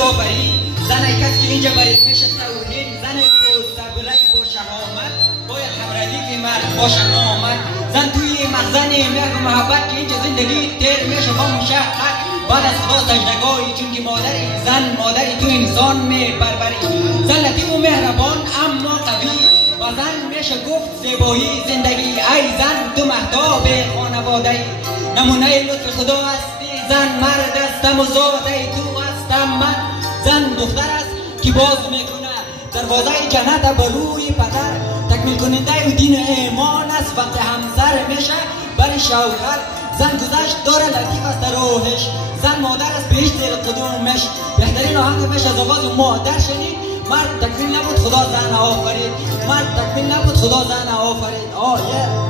خدا آفرید. زن ای کس که اینجا برید میشه توهین، زن سربلند با شهامت باید همروی که مرد باشه نامد. زن توی مخزن مهر و محبت که اینجا زندگی تیر میشه با مشقت. بعد از خدا سجدگاهی چون که مادری زن مادری تو انسان میپروری. زن لطیف و مهربان اما قوی، و زن میشه گفت زیبایی زندگی. ای زن تو مهتاب خانواده، نمونه لطف خدا هستی. زن مرد استم و ذات تو هستم من. زن دختر است که باز میکنه دروازه جنت به روی پدر. تکمیل کننده و دین ایمان است وقت همسر میشه برای شوهر. زن گذشت داره لطیف است در روحش، زن مادر است بهش دل قدومش. بهترین آهنگ میشه از آواز مادر شنید. مرد تکمیل نبود خدا زن آفرید، مرد تکمیل نبود خدا زن آفرید.